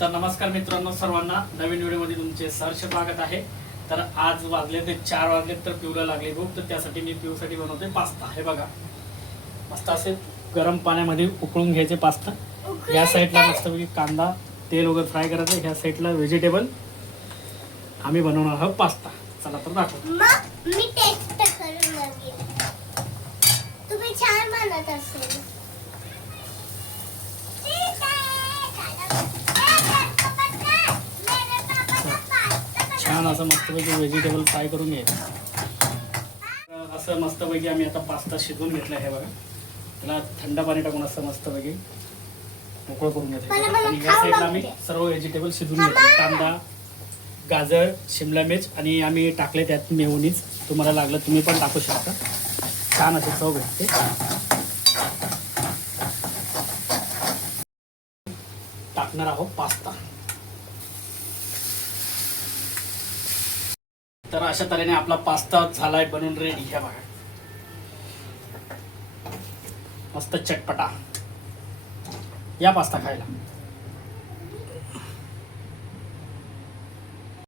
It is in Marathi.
तर नमस्कार मित्रांनो, सर्वांना नवीन व्हिडिओमध्ये तुमचे सहर्ष स्वागत आहे। तर आज वाजले ते 4 वाजले, तर पिऊला लागली भूक, तर त्यासाठी मी पिऊसाठी बनवतोय पास्ता। हे बघा, मस्त असे गरम पाण्यामध्ये उकळून घ्यायचे पास्ता। या साईडला मस्तपैकी कांदा तेल वगैरे फ्राय करायचं, ह्या साईडला व्हेजिटेबल आम्ही बनवणार आहोत पास्ता। चला तर दाखवतो। मी टेस्ट करून बघेन, तुम्ही छान बनवत असेल। छान असं मस्तपैकी व्हेजिटेबल फ्राय करून घ्यायचं। असं मस्तपैकी आम्ही आता पास्ता शिजवून घेतला आहे बघा। त्याला थंड पाणी टाकून असं मस्तपैकी मोकळं करून घ्यायचं। आणि या साईडला आम्ही सर्व व्हेजिटेबल शिजवून घेतो। कांदा, गाजर, शिमला मिर्च आणि आम्ही टाकले त्यात मेयोनीज। तुम्हाला लागलं तुम्ही पण टाकू शकता, छान अशी चव भेटते। टाकणार आहोत पास्ता। तर अशा तऱ्हेने आपला पास्ता झालाय बनून रेडी। हे बघा, मस्त चटपटा, या पास्ता खायला।